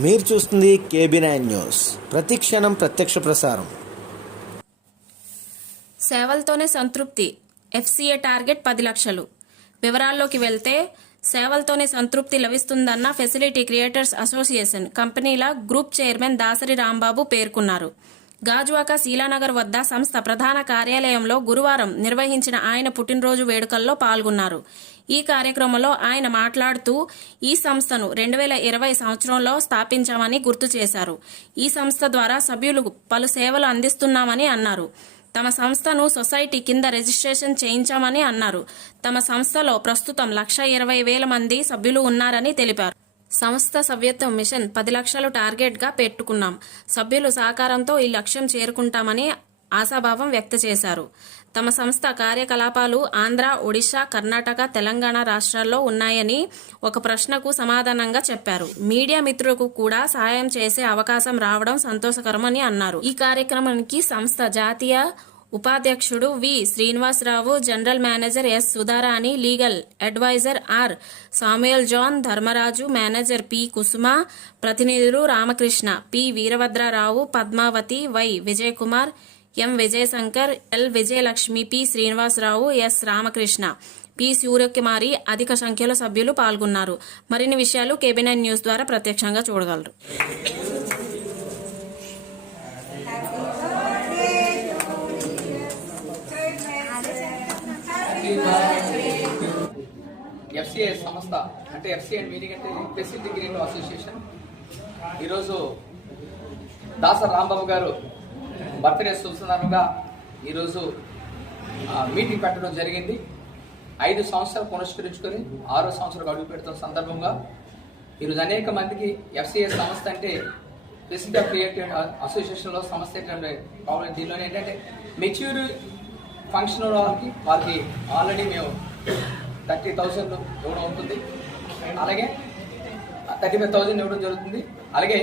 మీరు చూస్తుంది KB nine news. ప్రతి క్షణం ప్రత్యక్ష ప్రసారం. సేవలతోనే సంతృప్తి. ఎఫ్సీఏ టార్గెట్ పది లక్షలు. వివరాల్లోకి వెళ్తే సేవలతోనే సంతృప్తి లభిస్తుందన్న ఫెసిలిటీ క్రియేటర్స్ అసోసియేషన్ కంపెనీల గ్రూప్ చైర్మన్ దాసరి రాంబాబు పేర్కొన్నారు. గాజువాక శీలానగర్ వద్ద సంస్థ ప్రధాన కార్యాలయంలో గురువారం నిర్వహించిన ఆయన పుట్టినరోజు వేడుకల్లో పాల్గొన్నారు. ఈ కార్యక్రమంలో ఆయన మాట్లాడుతూ ఈ సంస్థను రెండు వేల ఇరవై సంవత్సరంలో స్థాపించామని గుర్తు చేశారు. ఈ సంస్థ ద్వారా సభ్యులు పలు సేవలు అందిస్తున్నామని అన్నారు. తమ సంస్థను సొసైటీ కింద రిజిస్ట్రేషన్ చేయించామని అన్నారు. తమ సంస్థలో ప్రస్తుతం లక్ష ఇరవై వేల మంది సభ్యులు ఉన్నారని తెలిపారు. సంస్థ సభ్యత్వం మిషన్ పది లక్షలు టార్గెట్గా పెట్టుకున్నాం. సభ్యులు సహకారంతో ఈ లక్ష్యం చేరుకుంటామని ఆశాభావం వ్యక్త చేశారు. తమ సంస్థ కార్యకలాపాలు ఆంధ్ర ఒడిశా కర్ణాటక తెలంగాణ రాష్ట్రాల్లో ఉన్నాయని ఒక ప్రశ్నకు సమాధానంగా చెప్పారు. మీడియా మిత్రులకు కూడా సహాయం చేసే అవకాశం రావడం సంతోషకరమని అన్నారు. ఈ కార్యక్రమానికి సంస్థ జాతీయ ఉపాధ్యక్షుడు V. Srinivasarao general manager S. Sudharani legal adviser R. Samuel John Dharmaraju manager P. Kusuma ప్రతినిధులు Ramakrishna P. Veerabhadrarao Padmavathi Y. Vijayakumar M. Vijayashankar L. Vijayalakshmi P. Srinivasarao S. Ramakrishna. P. Suryakumari అధిక సంఖ్యలో సభ్యులు పాల్గొన్నారు. మరిన్ని విషయాలు cabinet news ద్వారా ప్రత్యక్షంగా చూడగలరు. ఎఫ్సిఐ సంస్థ అంటే ఎఫ్సిఐ మీనింగ్ అంటే ఫెసిలిటీ గ్రీన్ అసోసియేషన్. ఈరోజు దాస రాంబాబు గారు బర్త్డే సందర్భంగా ఈరోజు మీటింగ్ పెట్టడం జరిగింది. ఐదు సంవత్సరాలు పునస్కరించుకొని ఆరో సంవత్సరం అడుగు పెడుతున్న సందర్భంగా ఈరోజు అనేక మందికి ఎఫ్సిఐ సంస్థ అంటే ఫెసిలిటీ క్రియేటివ్ అసోసియేషన్లో సంస్థ ఏంటంటే ప్రాబ్లం దీనిలో ఏంటంటే మెచ్యూర్ ఫంక్షన్ వాళ్ళకి వాళ్ళకి ఆల్రెడీ మేము థర్టీ థౌసండ్ ఇవ్వడం అవుతుంది. అలాగే థర్టీ ఫైవ్ థౌసండ్ ఇవ్వడం జరుగుతుంది. అలాగే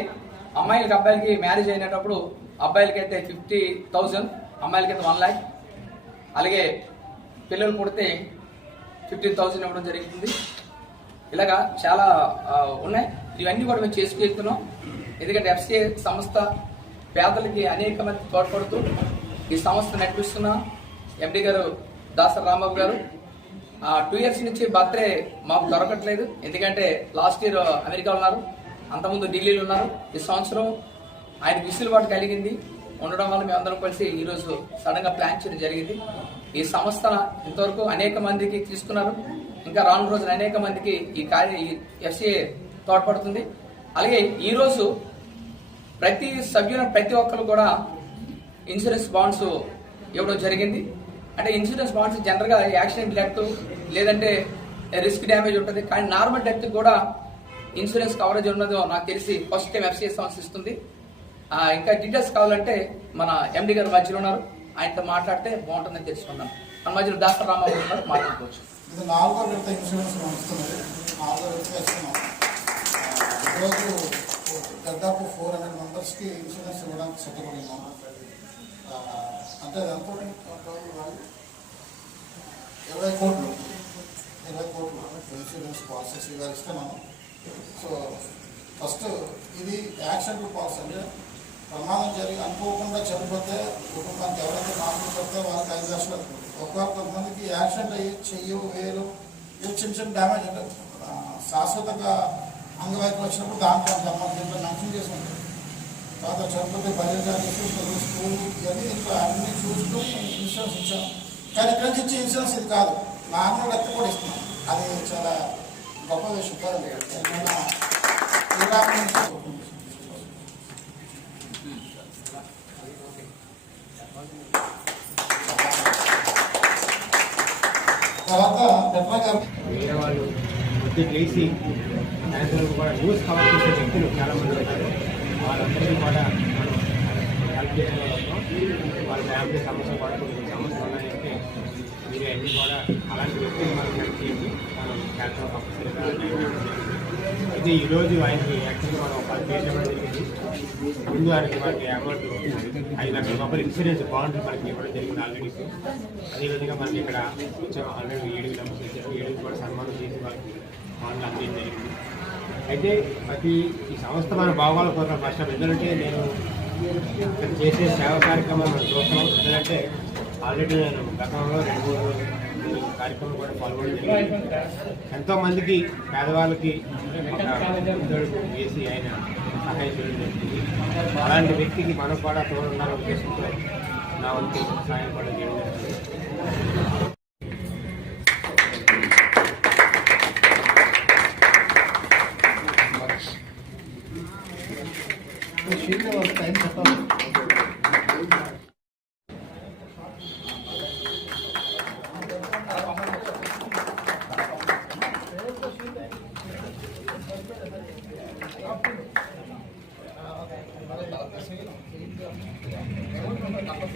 అమ్మాయిలకి అబ్బాయిలకి మ్యారేజ్ అయినప్పుడు అబ్బాయిలకి అయితే ఫిఫ్టీ థౌసండ్ అమ్మాయిలకి అయితే వన్ ల్యాక్. అలాగే పిల్లలు పుడితే ఫిఫ్టీన్ థౌసండ్ ఇవ్వడం జరుగుతుంది. ఇలాగా చాలా ఉన్నాయి. ఇవన్నీ కూడా మేము చేసుకెళ్తున్నాం ఎందుకంటే ఎఫ్సిఏ సంస్థ పేదలకి అనేక మంది తోడ్పడుతూ ఈ సంస్థ నడిపిస్తున్న. ఎండి గారు దాసరి రాంబాబు గారు టూ ఇయర్స్ నుంచి బర్త్డే మాకు దొరకట్లేదు. ఎందుకంటే లాస్ట్ ఇయర్ uh, అమెరికా ఉన్నారు. అంతకుముందు ఢిల్లీలో ఉన్నారు. ఈ సంవత్సరం ఆయన విసులుబాటు కలిగింది. ఉండడం వల్ల మేము అందరం కలిసి ఈరోజు సడన్గా ప్లాన్ చేయడం జరిగింది. ఈ సంస్థ ఇంతవరకు అనేక మందికి తీసుకున్నారు. ఇంకా రాను రోజున అనేక మందికి ఈ కార్య ఈ ఎఫ్సిఏ తోడ్పడుతుంది. అలాగే ఈరోజు ప్రతి సభ్యుల ప్రతి ఒక్కరు కూడా ఇన్సూరెన్స్ బాండ్స్ ఇవ్వడం జరిగింది. అంటే ఇన్సూరెన్స్ పాలసీ జనరల్గా యాక్సిడెంట్ డెత్ లేదంటే రిస్క్ డ్యామేజ్ ఉంటుంది. కానీ నార్మల్ డెత్ కూడా ఇన్సూరెన్స్ కవరేజ్ ఉన్నదో నాకు తెలిసి ఫస్ట్ టైం ఎఫ్సీఎస్ సంస్థ ఇస్తుంది. ఇంకా డీటెయిల్స్ కావాలంటే మన ఎండి గారు మధ్యలో ఉన్నారు. ఆయనతో మాట్లాడితే బాగుంటుందని తెలుసుకున్నాను మన మధ్యలో డాక్టర్ రామారావు ఉన్నారు. మాట్లాడుకోవచ్చు. దాదాపు ఫోర్ హండ్రెడ్ మెంబర్స్కి ఇన్సూరెన్స్ ఇవ్వడానికి సిద్ధపడినాం. ఆ, అంటే ఎంతో ఇరవై కోట్లు ఇరవై కోట్లు ఇన్సూరెన్స్ పాలసీస్ ఇవాళ ఇస్తున్నాము సో ఫస్ట్ ఇది యాక్సిడెంట్ పాలసీ అంటే ప్రమాదం జరిగి అనుకోకుండా చనిపోతే కుటుంబానికి ఎవరైతే మామూలు పడితే వాళ్ళకి ఐదు లక్షలు ఒక్కొక్క కొంతమందికి యాక్సిడెంట్ అయ్యి చెయ్యి వేలు ఇవి చిన్న చిన్న డ్యామేజ్ అంటే శాశ్వతంగా అంగవైపు వచ్చినప్పుడు దాంట్లో జన్మ దీంట్లో మెన్షన్ చేసి. ఉంటుంది తర్వాత చనిపోతే బయలుదేరి చూసుకొని స్కూల్ ఇవన్నీ ఇంట్లో అన్ని చూసుకొని ఇన్సూరెన్స్ ఇచ్చాం. కానీ ఇక్కడ నుంచి ఇచ్చే ఇన్సూరెన్స్ ఇది కాదు. నార్మల్ లెక్క కూడా ఇస్తున్నాం. అది చాలా గొప్ప విషయం. కాదు ఏమైనా తర్వాత పెట్లా గారు. వేరే వాళ్ళు పొద్దు లేచి న్యూస్ కవర్ చేసే వ్యక్తులు చాలా మంది వచ్చారు వాళ్ళందరికీ కూడా మనం హెల్ప్ చేసుకోగలుగుతాం వాళ్ళ ఫ్యామిలీ సమస్య కూడా కొన్ని సమస్యలు ఉన్నాయంటే మీరు అన్నీ కూడా అలాంటి వ్యక్తులు మనం హెల్ప్ చేసి మనం క్యాన్సర్ కంపల్సరీగా అయితే ఈరోజు ఆయనకి యాక్చువల్గా మనం ఒక కేసు ఇవ్వడం జరిగింది. ముందు ఆయనకి మనకి అమౌంట్ ఐదు లక్షల రూపాయలు ఇన్సూరెన్స్ బాండ్ మనకి ఇవ్వడం జరిగింది ఆల్రెడీ అదేవిధంగా మనకి ఇక్కడ కొంచెం ఆల్రెడీ ఏడుగురు మెంబర్స్ వచ్చారు. ఏడుగురు కూడా సన్మానం చేసి వాళ్ళకి బాండ్లు అందించడం జరిగింది. అయితే ప్రతి ఈ సంస్థ మన భావాల కోసం ఫస్ట్ ఎందుకంటే నేను ఇక్కడ చేసే సేవా కార్యక్రమాలు మనం చూస్తాం ఎందుకంటే ఆల్రెడీ నేను గతంలో రెండు మూడు కార్యక్రమం కూడా పాల్గొనడం ఎంతోమందికి పేదవాళ్ళకి ఒక ఇద్దరు ఆయన సహాయం చేయడం జరిగింది. అలాంటి వ్యక్తికి మనం కూడా తోడున్నారనే ఉద్దేశంతో నా వంతు సహాయం కూడా చేయడం జరిగింది. 要钱也老便宜，对吧？对吧？然后他们打个，